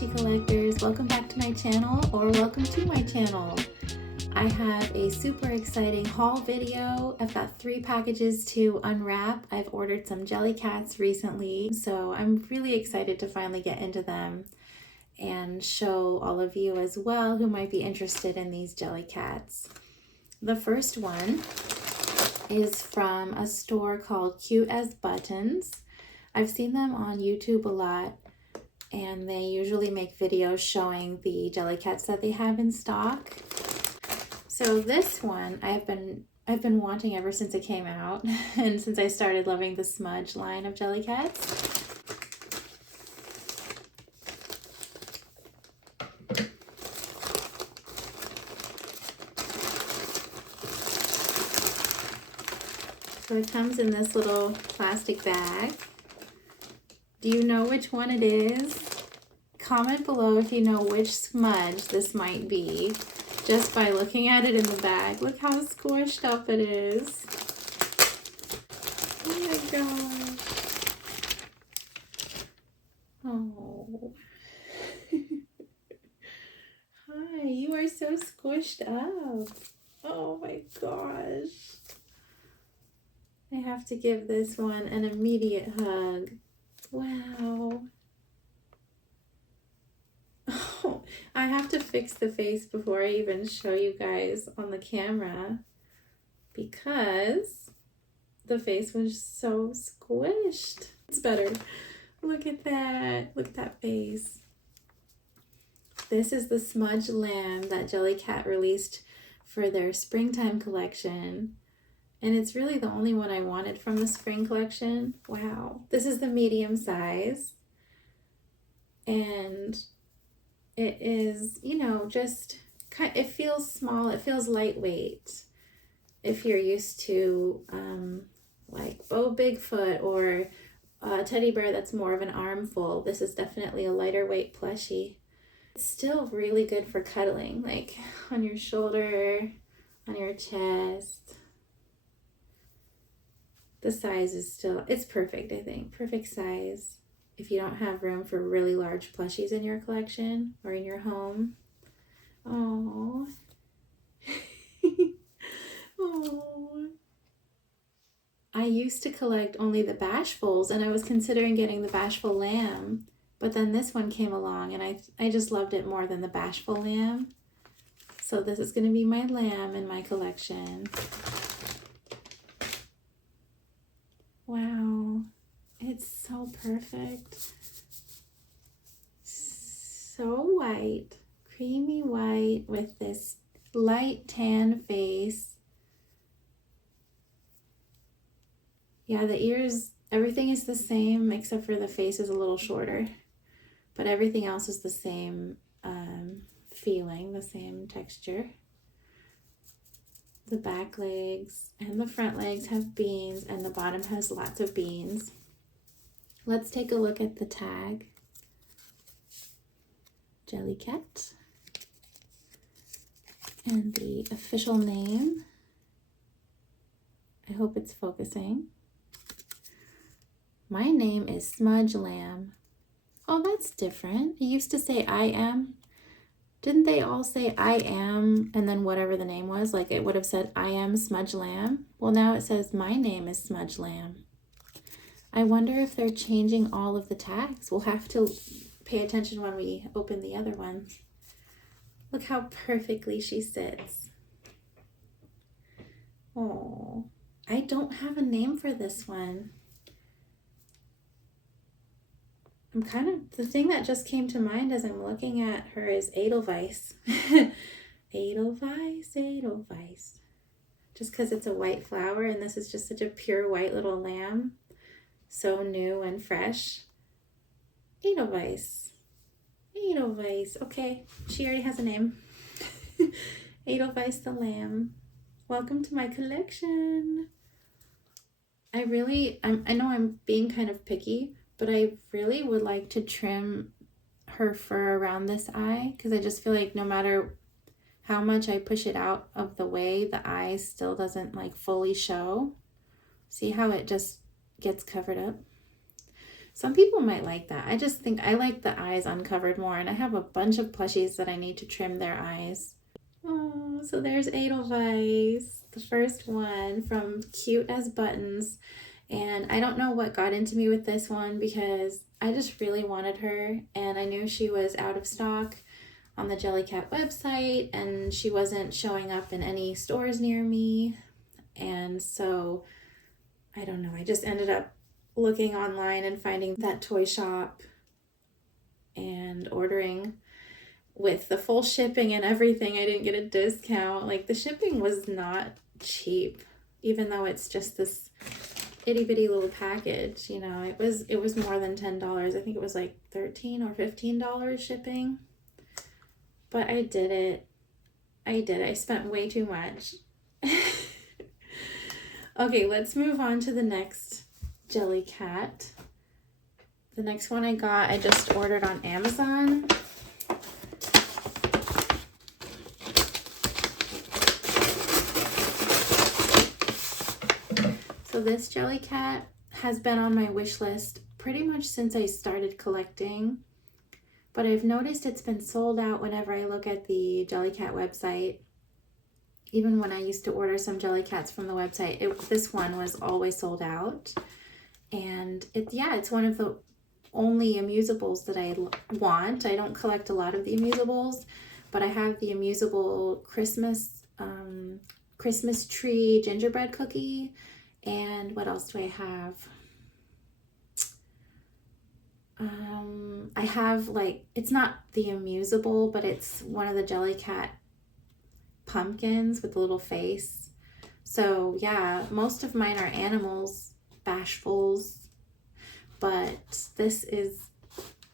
plushie collectors, welcome back to my channel, or welcome to my channel. I have a super exciting haul video. I've got 3 packages to unwrap. I've ordered some Jellycats recently, so I'm really excited to finally get into them and show all of you as well who might be interested in these Jellycats. The first one is from a store called Cute as Buttons. I've seen them on YouTube a lot, and they usually make videos showing the Jellycats that they have in stock. So this one I've been wanting ever since it came out and since I started loving the Smudge line of Jellycats. So it comes in this little plastic bag. Do you know which one it is? Comment below if you know which Smudge this might be, just by looking at it in the bag. Look how squished up it is. Oh my gosh. Oh. Hi, you are so squished up. Oh my gosh. I have to give this one an immediate hug. Wow. Oh, I have to fix the face before I even show you guys on the camera because the face was so squished. It's better. Look at that. Look at that face. This is the Smudge Lamb that Jellycat released for their springtime collection. And it's really the only one I wanted from the spring collection. Wow. This is the medium size. And it is, you know, just, it feels small. It feels lightweight. If you're used to like Bigfoot or a teddy bear that's more of an armful, this is definitely a lighter weight plushie. It's still really good for cuddling, like on your shoulder, on your chest. The size is still, it's perfect, I think. Perfect size if you don't have room for really large plushies in your collection or in your home. Oh. Oh. I used to collect only the Bashfuls, and I was considering getting the Bashful Lamb, but then this one came along, and I just loved it more than the Bashful Lamb. So this is going to be my lamb in my collection. Wow, it's so perfect. So white, creamy white with this light tan face. Yeah, the ears, everything is the same except for the face is a little shorter, but everything else is the same feeling, the same texture. The back legs and the front legs have beans, and the bottom has lots of beans. Let's take a look at the tag. Jellycat. And the official name. I hope it's focusing. My name is Smudge Lamb. Oh, that's different. It used to say I am. Didn't they all say I am and then whatever the name was? Like it would have said I am Smudge Lamb. Well, now it says my name is Smudge Lamb. I wonder if they're changing all of the tags. We'll have to pay attention when we open the other ones. Look how perfectly she sits. Oh, I don't have a name for this one. The thing that just came to mind as I'm looking at her is Edelweiss. Edelweiss, Edelweiss. Just because it's a white flower and this is just such a pure white little lamb. So new and fresh. Edelweiss. Edelweiss. Okay, she already has a name. Edelweiss the lamb. Welcome to my collection. I know I'm being kind of picky, but I really would like to trim her fur around this eye because I just feel like no matter how much I push it out of the way, the eye still doesn't like fully show. See how it just gets covered up? Some people might like that. I just think I like the eyes uncovered more, and I have a bunch of plushies that I need to trim their eyes. Oh, so there's Edelweiss, the first one from Cute as Buttons. And I don't know what got into me with this one because I just really wanted her, and I knew she was out of stock on the Jellycat website, and she wasn't showing up in any stores near me. And so, I don't know, I just ended up looking online and finding that toy shop and ordering with the full shipping and everything. I didn't get a discount. Like, the shipping was not cheap, even though it's just this itty bitty little package. You know, it was more than $10. I think it was like $13 or $15 shipping. But I did it. I spent way too much. Okay, let's move on to the next Jellycat. The next one I just ordered on Amazon. So this Jellycat has been on my wish list pretty much since I started collecting, but I've noticed it's been sold out whenever I look at the Jellycat website. Even when I used to order some Jellycats from the website, this one was always sold out. And it's one of the only amusables that I want. I don't collect a lot of the amusables, but I have the amusable Christmas tree gingerbread cookie. And what else do I have? I have, like, it's not the amusable, but it's one of the Jellycat pumpkins with a little face. So yeah, most of mine are animals, bashfuls, but this is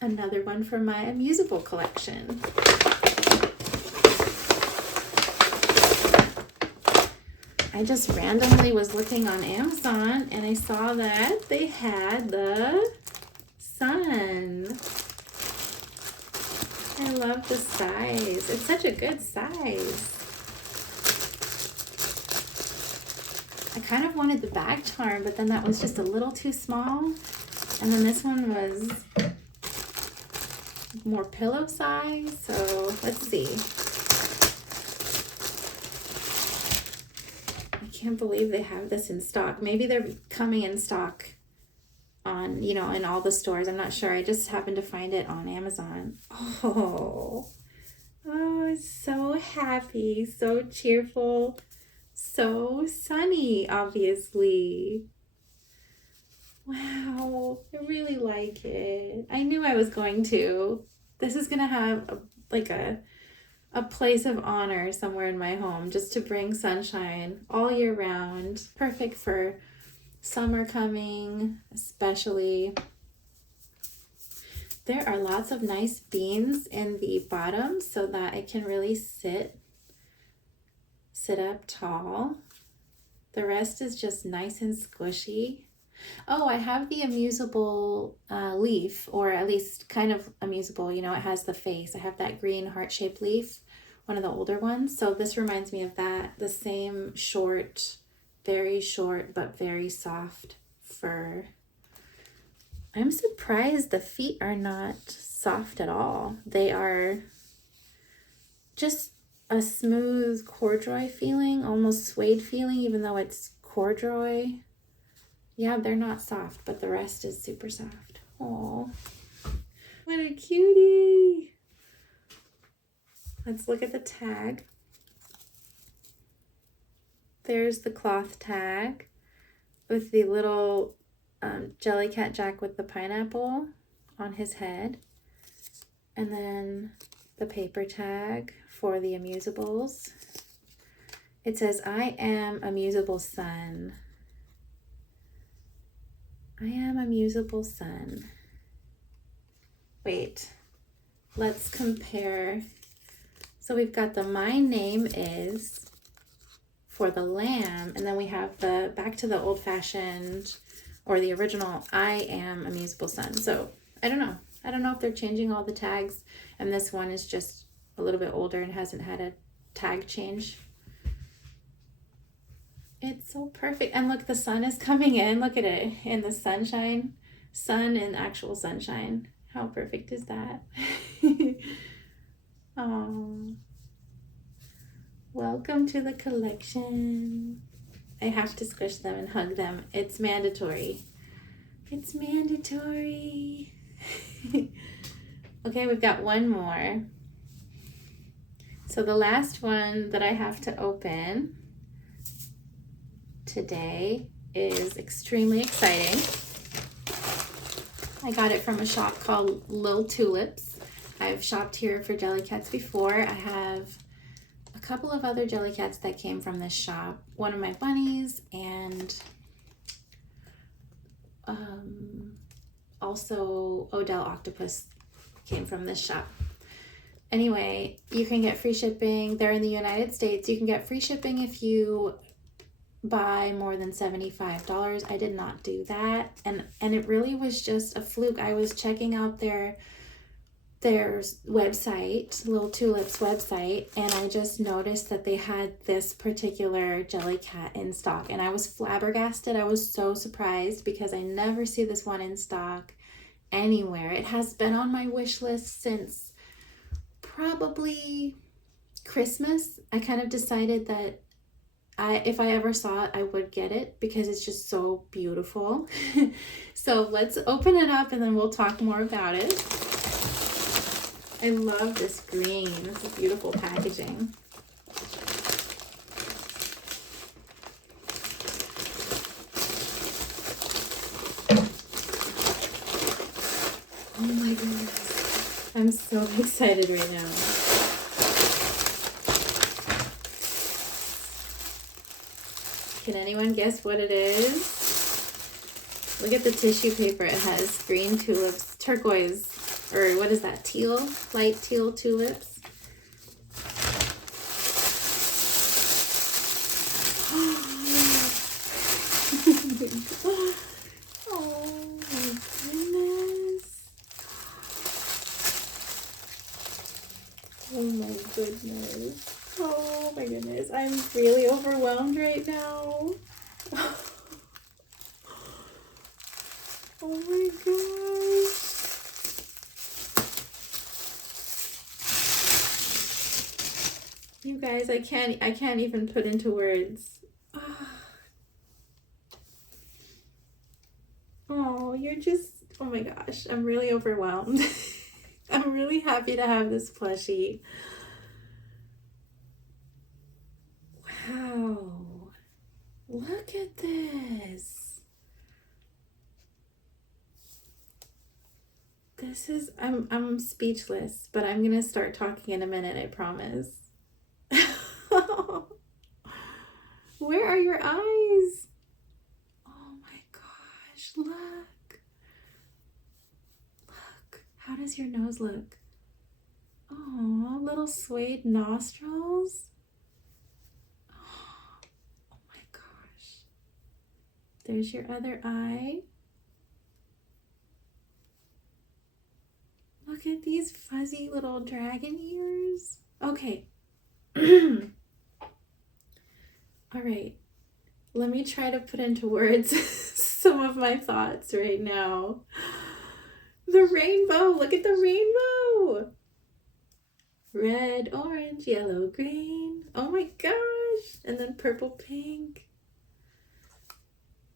another one from my amusable collection. I just randomly was looking on Amazon and I saw that they had the sun. I love the size. It's such a good size. I kind of wanted the bag charm, but then that was just a little too small. And then this one was more pillow size. So let's see. I can't believe they have this in stock. Maybe they're coming in stock on, you know, in all the stores. I'm not sure. I just happened to find it on Amazon. Oh, so happy, so cheerful, so sunny, obviously. Wow, I really like it. I knew I was going to. This is gonna have a place of honor somewhere in my home, just to bring sunshine all year round. Perfect for summer coming, especially. There are lots of nice beans in the bottom so that it can really sit up tall. The rest is just nice and squishy. Oh, I have the amusable leaf, or at least kind of amusable. You know, it has the face. I have that green heart-shaped leaf, one of the older ones. So this reminds me of that. The same short, very short, but very soft fur. I'm surprised the feet are not soft at all. They are just a smooth corduroy feeling, almost suede feeling, even though it's corduroy. Yeah, they're not soft, but the rest is super soft. Oh, what a cutie. Let's look at the tag. There's the cloth tag with the little Jellycat Jack with the pineapple on his head. And then the paper tag for the amusables. It says, I am amusable sun. I am amusable sun. Wait, let's compare. So we've got the my name is for the lamb, and then we have the back to the old-fashioned or the original I am amusable sun. So I don't know if they're changing all the tags, and this one is just a little bit older and hasn't had a tag change. It's so perfect. And look, the sun is coming in. Look at it in the sunshine. sun and actual sunshine. How perfect is that? Oh, welcome to the collection. I have to squish them and hug them. It's mandatory. It's mandatory. Okay, we've got one more. So the last one that I have to open today is extremely exciting. I got it from a shop called Lil Tulips. I've shopped here for Jellycats before. I have a couple of other Jellycats that came from this shop. One of my bunnies and also Odell Octopus came from this shop. Anyway, you can get free shipping. They're in the United States. You can get free shipping if you buy more than $75. I did not do that. And it really was just a fluke. I was checking out their website, Lil Tulips website, and I just noticed that they had this particular Jellycat in stock, and I was flabbergasted. I was so surprised because I never see this one in stock anywhere. It has been on my wish list since probably Christmas. I kind of decided that if I ever saw it, I would get it because it's just so beautiful. So let's open it up and then we'll talk more about it. I love this green. This is beautiful packaging. Oh my goodness. I'm so excited right now. Can anyone guess what it is? Look at the tissue paper. It has green tulips, turquoise, or what is that, teal? Light teal tulips. Oh my goodness. Oh my goodness. Oh my goodness. I'm really overwhelmed right now. Oh my gosh. You guys, I can't even put into words. Oh, you're just, oh my gosh, I'm really overwhelmed. I'm really happy to have this plushie. Wow. Look at this. This is, I'm speechless, but I'm gonna start talking in a minute, I promise. Where are your eyes? Oh my gosh, look. Look, how does your nose look? Oh, little suede nostrils. Oh my gosh. There's your other eye. Look at these fuzzy little dragon ears. Okay. All right. Let me try to put into words some of my thoughts right now. The rainbow. Look at the rainbow. Red, orange, yellow, green. Oh my gosh. And then purple, pink.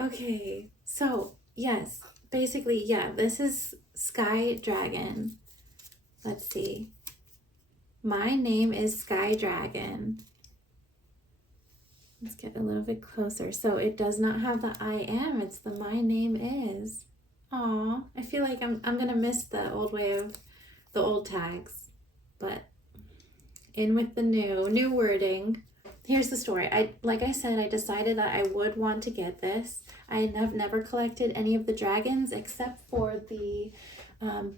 Okay. So, yes. Basically, yeah. This is Sky Dragon. Let's see. My name is Sky Dragon. Let's get a little bit closer. So it does not have the I am, it's the my name is. Aw, I feel like I'm gonna miss the old way of the old tags, but in with the new wording. Here's the story. Like I said, I decided that I would want to get this. I have never collected any of the dragons except for the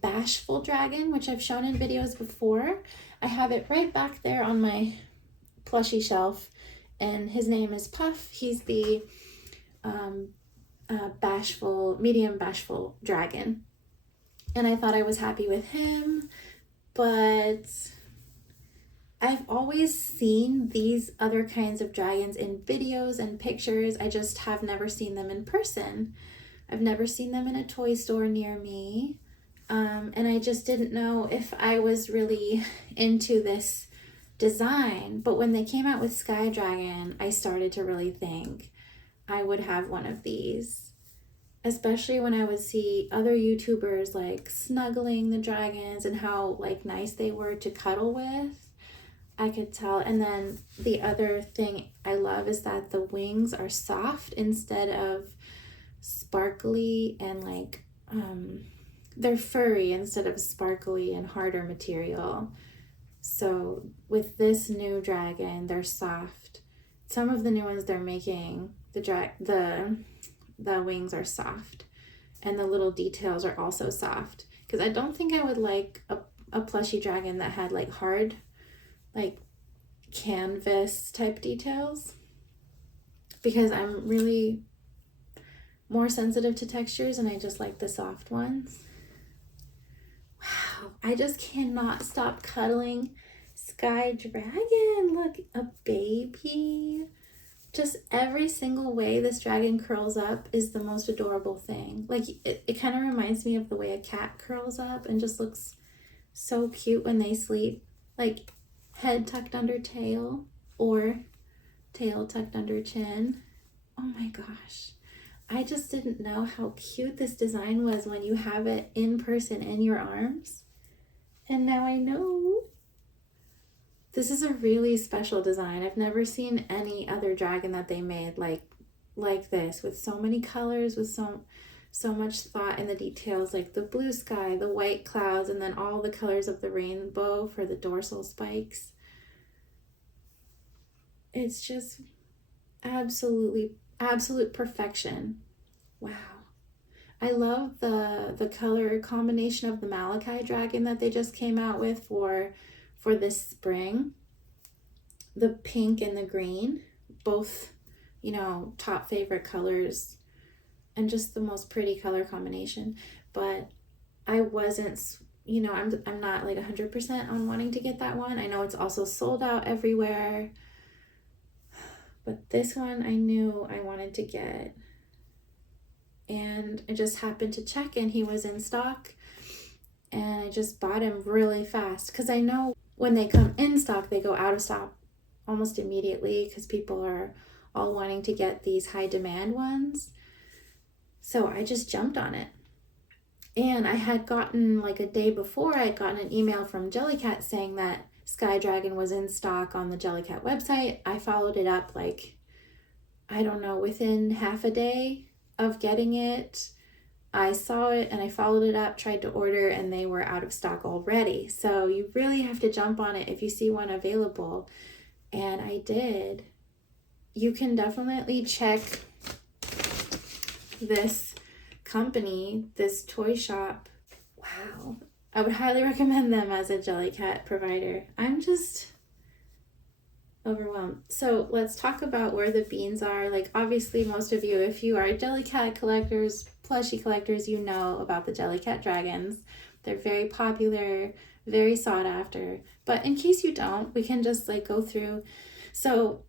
bashful dragon, which I've shown in videos before. I have it right back there on my plushie shelf. And his name is Puff. He's the medium bashful dragon. And I thought I was happy with him, but I've always seen these other kinds of dragons in videos and pictures. I just have never seen them in person. I've never seen them in a toy store near me. And I just didn't know if I was really into this design. But when they came out with Sky Dragon, I started to really think I would have one of these. Especially when I would see other YouTubers like snuggling the dragons and how like nice they were to cuddle with. I could tell. And then the other thing I love is that the wings are soft instead of sparkly and like they're furry instead of sparkly and harder material. So with this new dragon, they're soft. Some of the new ones they're making, the wings are soft, and the little details are also soft. Because I don't think I would like a plushy dragon that had like hard, like canvas type details, because I'm really more sensitive to textures and I just like the soft ones. Wow, I just cannot stop cuddling Sky Dragon. Look, a baby. Just every single way this dragon curls up is the most adorable thing. Like it kind of reminds me of the way a cat curls up and just looks so cute when they sleep. Like head tucked under tail or tail tucked under chin. Oh my gosh. I just didn't know how cute this design was when you have it in person in your arms. And now I know. This is a really special design. I've never seen any other dragon that they made like this, with so many colors, with so much thought in the details, like the blue sky, the white clouds, and then all the colors of the rainbow for the dorsal spikes. It's just absolute perfection. Wow. I love the color combination of the Malachi dragon that they just came out with for this spring. The pink and the green, both, you know, top favorite colors and just the most pretty color combination. But I wasn't, you know, I'm not like 100% on wanting to get that one. I know it's also sold out everywhere. But this one I knew I wanted to get. And I just happened to check and he was in stock. And I just bought him really fast. Because I know when they come in stock, they go out of stock almost immediately because people are all wanting to get these high demand ones. So I just jumped on it. And I had gotten, like a day before, I had gotten an email from Jellycat saying that Sky Dragon was in stock on the Jellycat website. I followed it up like, I don't know, within half a day of getting it. I saw it and I followed it up, tried to order, and they were out of stock already. So you really have to jump on it if you see one available. And I did. You can definitely check this company, this toy shop. Wow. I would highly recommend them as a Jellycat provider. I'm just overwhelmed. So let's talk about where the beans are. Like, obviously most of you, if you are Jellycat collectors, plushie collectors, you know about the Jellycat dragons. They're very popular, very sought after. But in case you don't, we can just like go through. So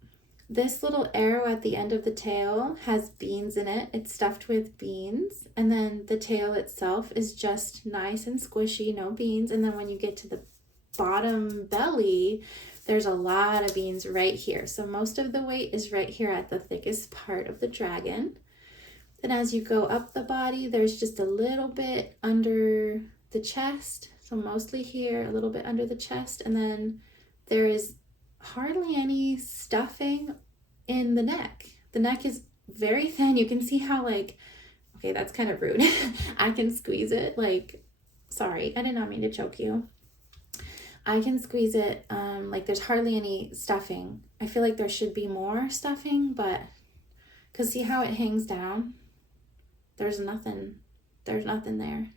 this little arrow at the end of the tail has beans in it. It's stuffed with beans. And then the tail itself is just nice and squishy, no beans. And then when you get to the bottom belly, there's a lot of beans right here. So most of the weight is right here at the thickest part of the dragon. Then as you go up the body, there's just a little bit under the chest. So mostly here, a little bit under the chest. And then there is hardly any stuffing in the neck. The neck is very thin. You can see how like, okay, that's kind of rude. I can squeeze it like, sorry, I did not mean to choke you. I can squeeze it, like there's hardly any stuffing. I feel like there should be more stuffing, but, cause see how it hangs down? There's nothing there.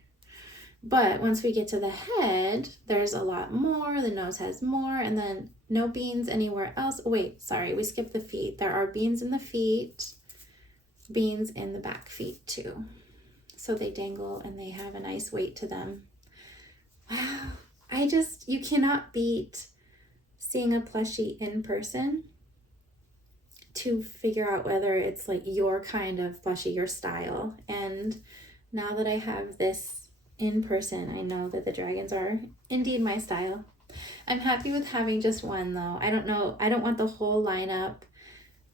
But once we get to the head, there's a lot more. The nose has more, and then no beans anywhere else. Oh, wait, sorry, we skipped the feet. There are beans in the feet, beans in the back feet too. So they dangle and they have a nice weight to them. Wow. You cannot beat seeing a plushie in person. to figure out whether it's like your kind of plushie, your style. And now that I have this in person, I know that the dragons are indeed my style. I'm happy with having just one though. I don't know, I don't want the whole lineup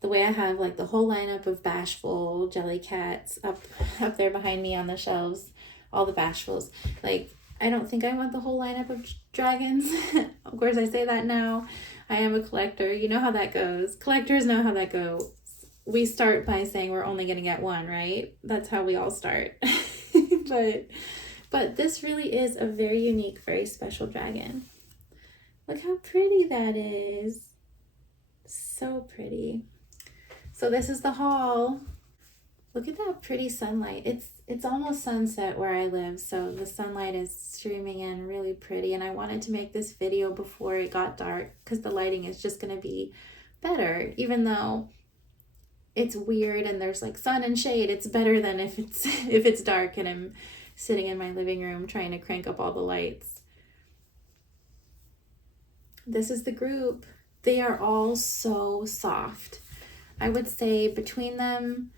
the way I have like the whole lineup of Bashful Jellycats up there behind me on the shelves, all the Bashfuls. Like, I don't think I want the whole lineup of dragons. Of course, I say that now. I am a collector. You know how that goes. Collectors know how that goes. We start by saying we're only going to get one, right? That's how we all start. But this really is a very unique, very special dragon. Look how pretty that is. So pretty. So this is the haul. Look at that pretty sunlight. It's almost sunset where I live, so the sunlight is streaming in really pretty, and I wanted to make this video before it got dark because the lighting is just going to be better. Even though it's weird and there's like sun and shade, it's better than if it's dark and I'm sitting in my living room trying to crank up all the lights. This is the group. They are all so soft. I would say between them,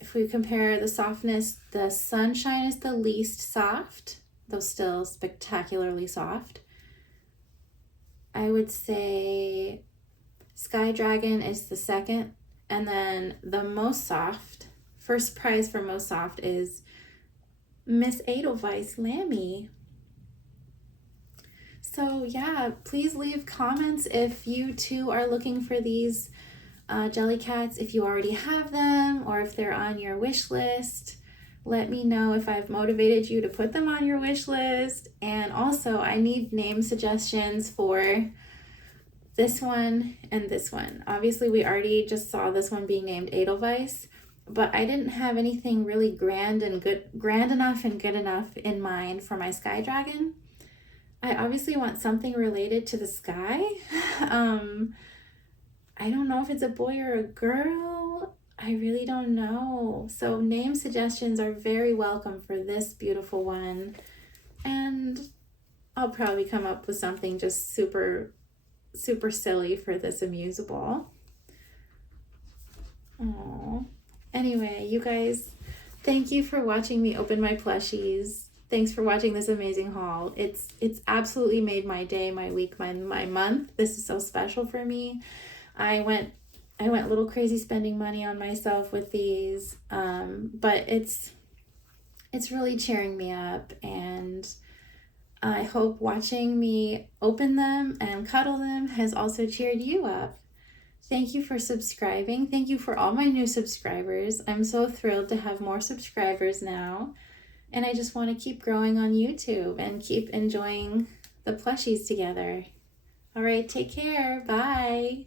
if we compare the softness, the Sunshine is the least soft, though still spectacularly soft. I would say Sky Dragon is the second, and then the most soft, first prize for most soft is Miss Edelweiss Lammy. So yeah, please leave comments if you too are looking for these Jellycats, if you already have them or if they're on your wish list. Let me know if I've motivated you to put them on your wish list. And also, I need name suggestions for this one and this one. Obviously, we already just saw this one being named Edelweiss, but I didn't have anything really grand enough and good enough in mind for my Sky Dragon. I obviously want something related to the sky. I don't know if it's a boy or a girl. I really don't know. So name suggestions are very welcome for this beautiful one. And I'll probably come up with something just super, super silly for this amusable. Aww. Anyway, you guys, thank you for watching me open my plushies. Thanks for watching this amazing haul. It's absolutely made my day, my week, my month. This is so special for me. I went a little crazy spending money on myself with these, but it's really cheering me up, and I hope watching me open them and cuddle them has also cheered you up. Thank you for subscribing. Thank you for all my new subscribers. I'm so thrilled to have more subscribers now, and I just want to keep growing on YouTube and keep enjoying the plushies together. All right, take care. Bye.